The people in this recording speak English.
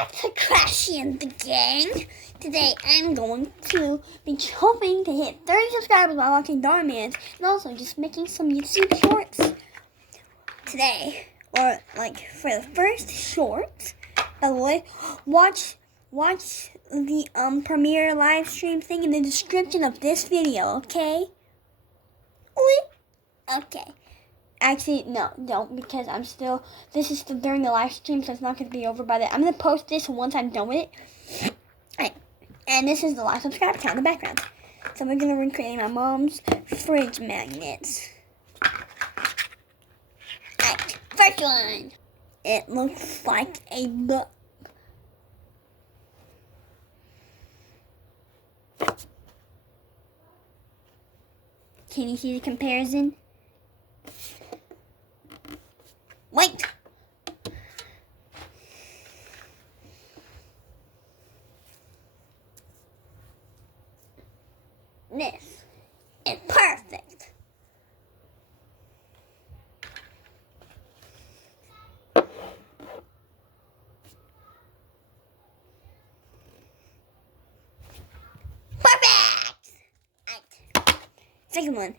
back to Crashy and the gang. Today I'm going to be hoping to hit 30 subscribers while watching Darmans and also just making some YouTube shorts today. Or like for the first short, by the way, watch the premiere live stream thing in the description of this video, okay? Okay. Actually, no, don't, because this is still during the live stream, so it's not going to be over by then. I'm going to post this once I'm done with it. Right. And this is the live subscriber count in the background. So we're going to recreate my mom's fridge magnets. Right, first one. It looks like a book. Can you see the comparison? Wait! This is perfect. Perfect! Right. Second one.